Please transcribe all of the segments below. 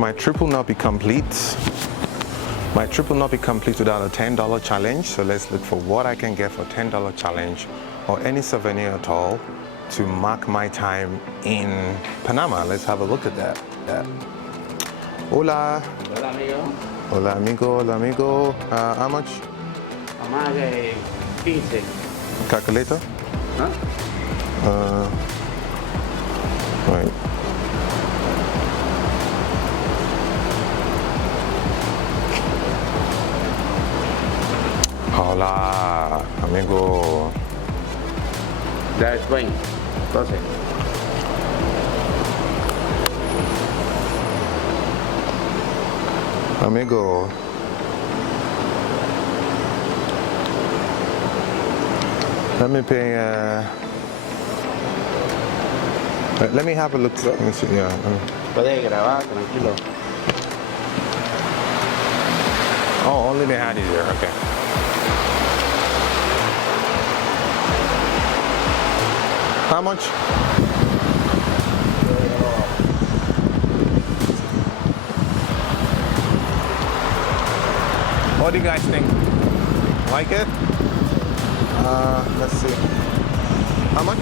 My trip will not be complete. My trip will not be complete without a $10 challenge. So let's look for what I can get for $10 challenge or any souvenir at all to mark my time in Panama. Let's have a look at that. Hola. Hola, amigo. Hola, amigo. Hola, amigo. How much? Más de 15. Calculator? ¿Ah? Right. Hola, amigo. Ya es 20. 12. Amigo. Let me pay. Let me have a look. Let me see. Yeah. Puedes grabar, tranquilo. Oh, only they had it here. Okay. How much? What do you guys think? Like it? Let's see. How much?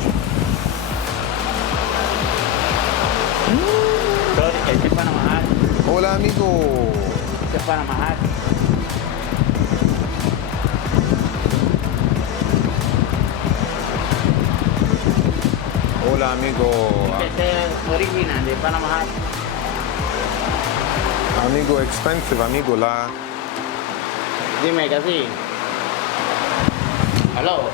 Este es para majar. Hola, amigo. Este es para majar. Hola, amigo. Este es original de para majar. Amigo expensive, amigo la. Dime que sí. Aló.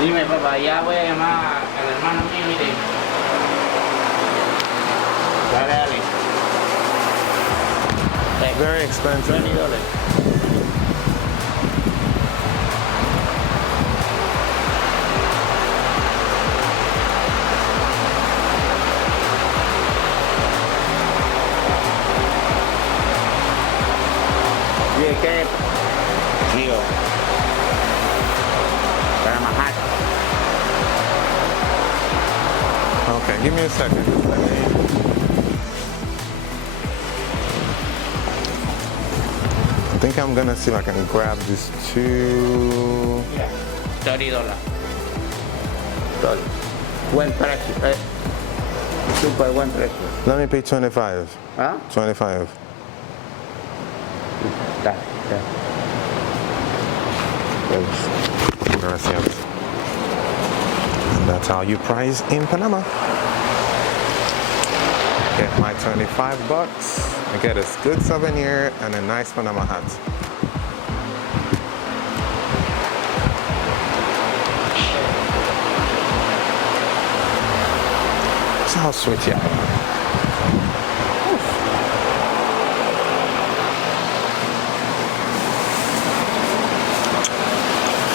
Dime, papá, ya voy a llamar al hermano mío, mire. Dale, dale. Very expensive. $20. ¿Y es que? Digo, para majar. Okay, give me a second. I think I'm gonna see if I can grab this too. Yeah. $30. Buen precio. Super buen precio. Let me pay 25. ¿Ah? 25. Dale, dale. Gracias. And that's how you price in Panama. Get my 25 bucks. I get a good souvenir and a nice Panama hat. So how sweet you are.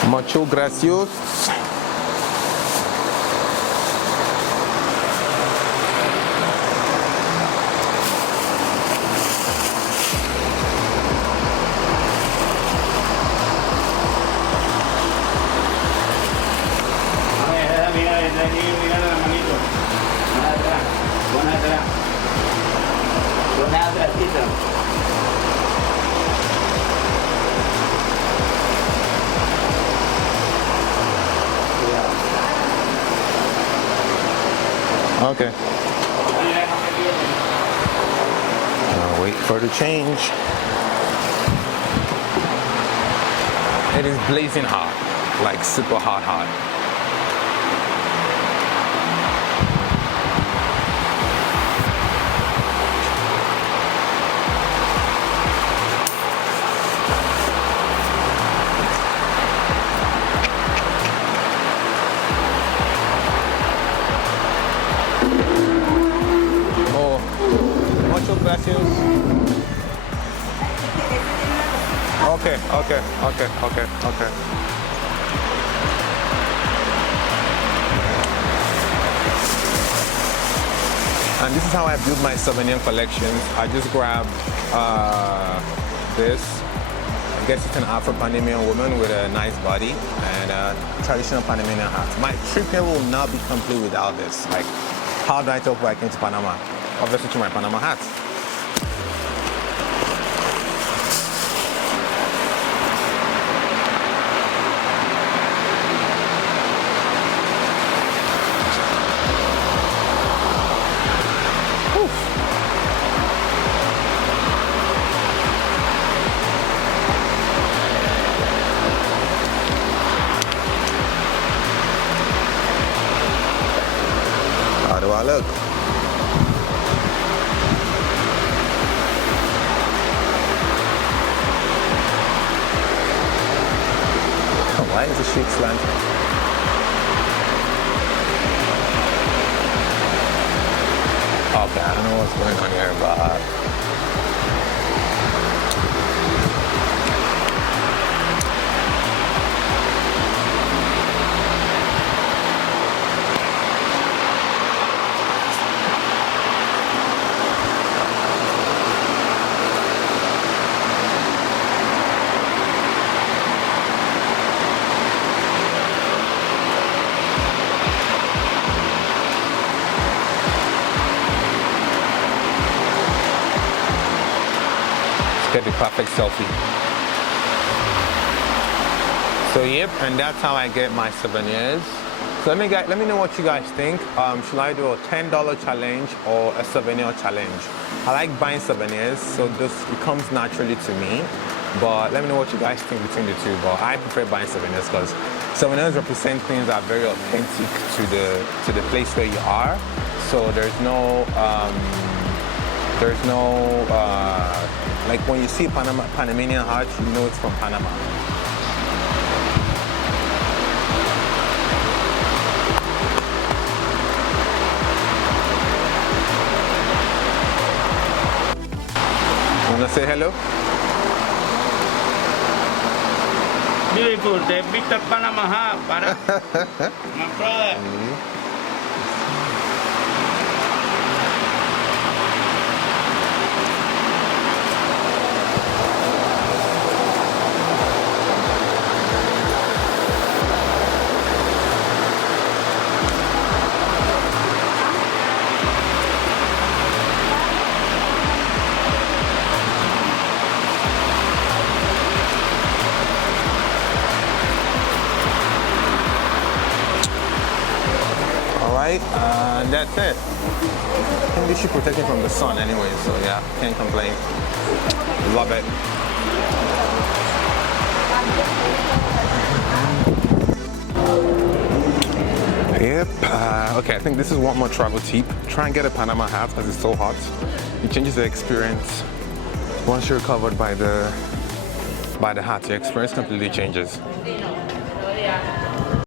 Mucho gracias. Mira la manito. Buena atrás. Buena atrás. Buena atrásita. Okay. I'll wait for the change. It is blazing hot, like super hot. Muchas gracias. Okay. And this is how I build my souvenir collections. I just grab this. I guess it's an Afro-Panamanian woman with a nice body and a traditional Panamanian hat. My trip here will not be complete without this. Like, how do I tell people I came to Panama? obviously to my Panama hat. How do I look? Why is the sheet slanted? Okay, I don't know what's going on here, but get the perfect selfie. So yep, and that's how I get my souvenirs. So let me know what you guys think. Should I do a $10 challenge or a souvenir challenge? I like buying souvenirs, so this it comes naturally to me. But let me know what you guys think between the two. But I prefer buying souvenirs because souvenirs represent things that are very authentic to the place where you are. So there's no like when you see Panamanian art, you know it's from Panama. Wanna say hello? Beautiful, the Mr. Panama hat, para my brother. And that's it. I think this should protect me from the sun anyway, so yeah, can't complain. Love it. Yep. Okay, I think this is one more travel tip. Try and get a Panama hat because it's so hot. It changes the experience. Once you're covered by the hat, your experience completely changes.